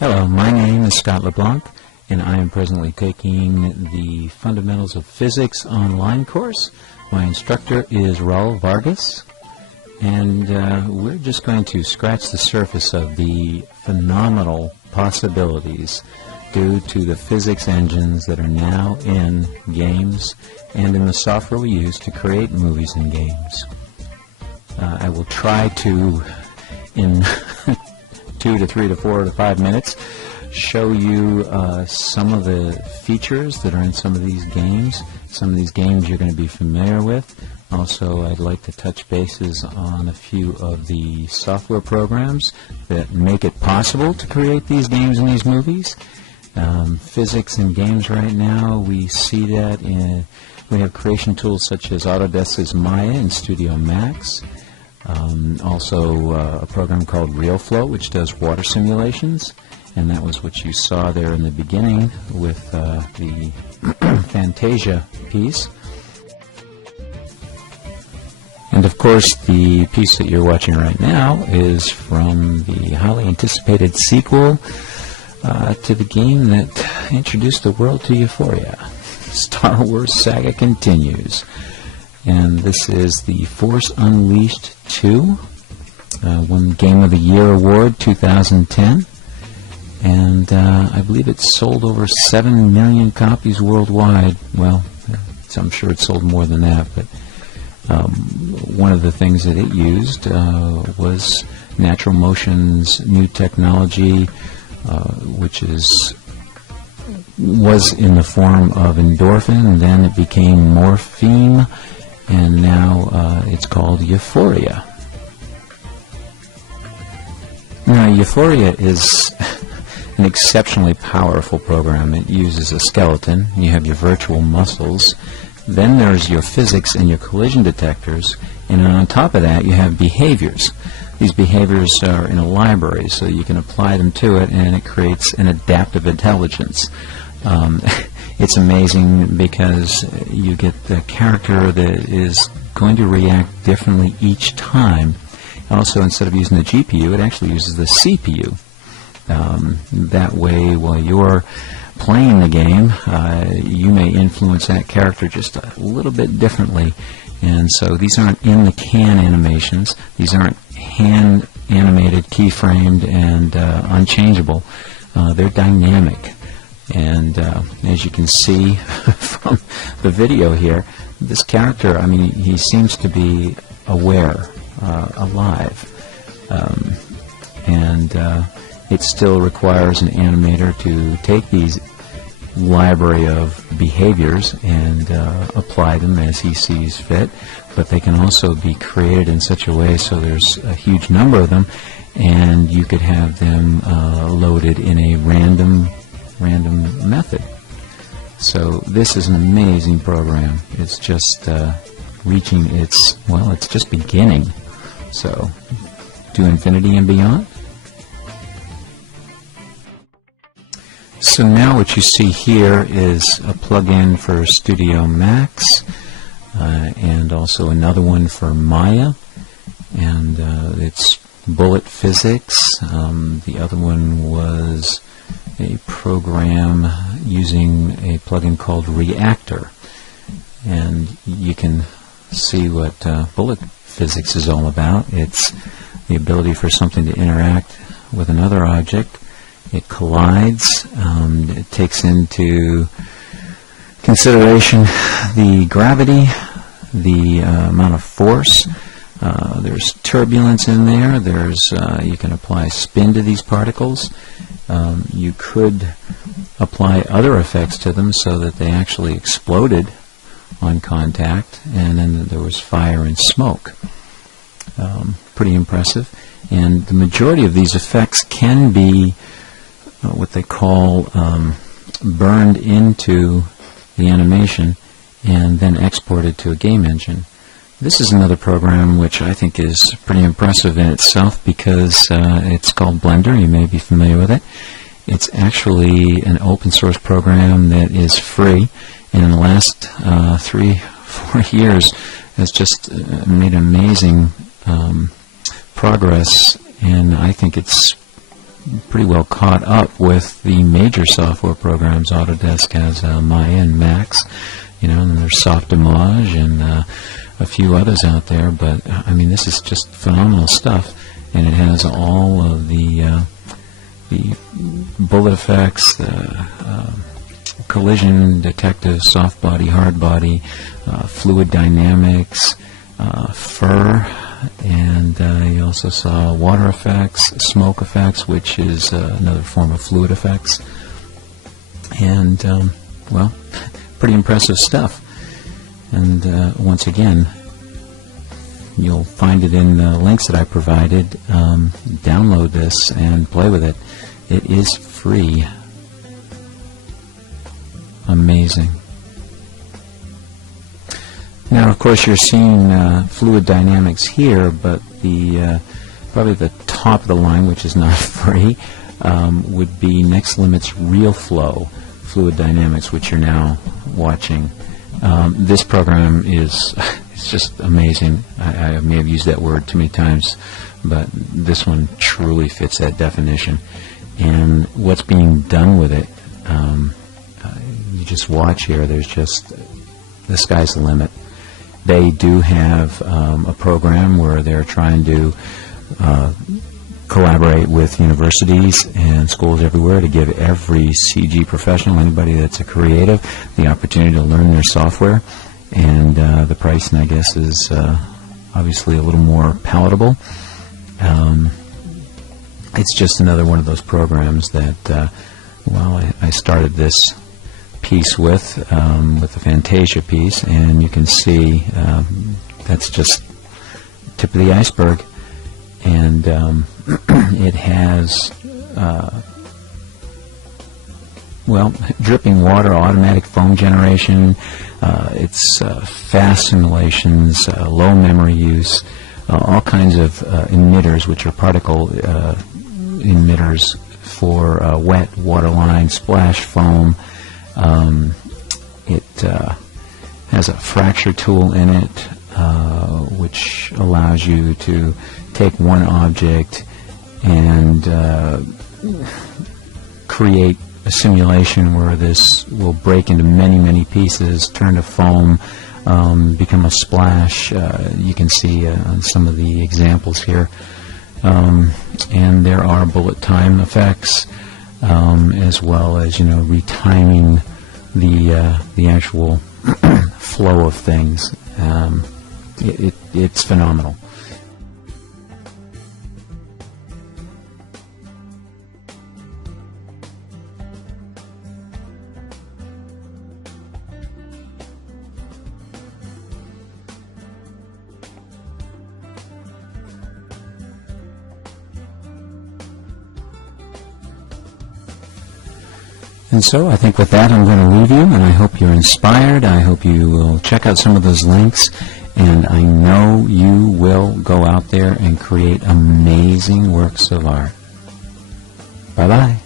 Hello, my name is Scott LeBlanc, and I am presently taking the Fundamentals of Physics online course. My instructor is Raul Vargas, and we're just going to scratch the surface of the phenomenal possibilities due to the physics engines that are now in games and in the software we use to create movies and games. I will try to, in 2 to 3 to 4 to 5 minutes, show you some of the features that are in some of these games. Some of these games you're going to be familiar with. Also, I'd like to touch bases on a few of the software programs that make it possible to create these games and these movies. Physics in games right now, we see that we have creation tools such as Autodesk's Maya and Studio Max. Also a program called RealFlow, which does water simulations, and that was what you saw there in the beginning with the Fantasia piece. And of course, the piece that you're watching right now is from the highly anticipated sequel to the game that introduced the world to Euphoria. Star Wars Saga continues. And this is the Force Unleashed 2, won Game of the Year Award 2010, and I believe it sold over 7 million copies worldwide. Well, I'm sure it sold more than that, but one of the things that it used was NaturalMotion's new technology, which was in the form of endorphin, and then it became morphine, and now it's called Euphoria. Now, Euphoria is an exceptionally powerful program. It uses a skeleton. You have your virtual muscles. Then there's your physics and your collision detectors. And on top of that, you have behaviors. These behaviors are in a library, so you can apply them to it, and it creates an adaptive intelligence. It's amazing because you get the character that is going to react differently each time. Also, instead of using the GPU, it actually uses the CPU. That way, while you're playing the game, you may influence that character just a little bit differently. And so these aren't in-the-can animations. These aren't hand-animated, keyframed, and unchangeable. They're dynamic. And as you can see from the video here, this character, I mean, he seems to be aware, alive. And it still requires an animator to take these library of behaviors and apply them as he sees fit. But they can also be created in such a way so there's a huge number of them, and you could have them loaded in a random method. So this is an amazing program. It's just reaching its, well, it's just beginning. So, to infinity and beyond. So now what you see here is a plug-in for Studio Max and also another one for Maya, and it's Bullet Physics. The other one was a program using a plugin called Reactor, and you can see what Bullet Physics is all about. It's the ability for something to interact with another object. It collides. It takes into consideration the gravity, the amount of force. There's turbulence in there. There's you can apply spin to these particles. You could apply other effects to them so that they actually exploded on contact, and then there was fire and smoke. Pretty impressive. And the majority of these effects can be what they call burned into the animation and then exported to a game engine. This is another program which I think is pretty impressive in itself because it's called Blender. You may be familiar with it. It's actually an open source program that is free, and in the last 3-4 years has just made amazing progress, and I think it's pretty well caught up with the major software programs. Autodesk has Maya and Max, and there's Softimage and a few others out there. But I mean, this is just phenomenal stuff, and it has all of the bullet effects, collision detective, soft body, hard body, fluid dynamics, fur, and you also saw water effects, smoke effects, which is another form of fluid effects, and well, pretty impressive stuff. And once again, you'll find it in the links that I provided. Download this and play with it. It is free. Amazing. Now, of course, you're seeing fluid dynamics here, but the probably the top of the line, which is not free, would be Next Limit's Real Flow fluid dynamics, which you're now watching. This program is it's just amazing. I may have used that word too many times, but this one truly fits that definition. And what's being done with it, you just watch here. There's just, the sky's the limit. They do have a program where they're trying to collaborate with universities and schools everywhere to give every CG professional, anybody that's a creative, the opportunity to learn their software. And the pricing, I guess, is obviously a little more palatable. It's just another one of those programs that, well, I started this piece with the Fantasia piece, and you can see that's just tip of the iceberg. And it has, well, dripping water, automatic foam generation, it's fast simulations, low memory use, all kinds of emitters, which are particle emitters for wet, waterline, splash foam. It has a fracture tool in it, which allows you to take one object and create a simulation where this will break into many, many pieces, turn to foam, become a splash. You can see on some of the examples here. And there are bullet time effects, as well as, retiming the actual flow of things. It's phenomenal. And so I think with that I'm going to leave you, and I hope you're inspired. I hope you will check out some of those links, and I know you will go out there and create amazing works of art. Bye-bye.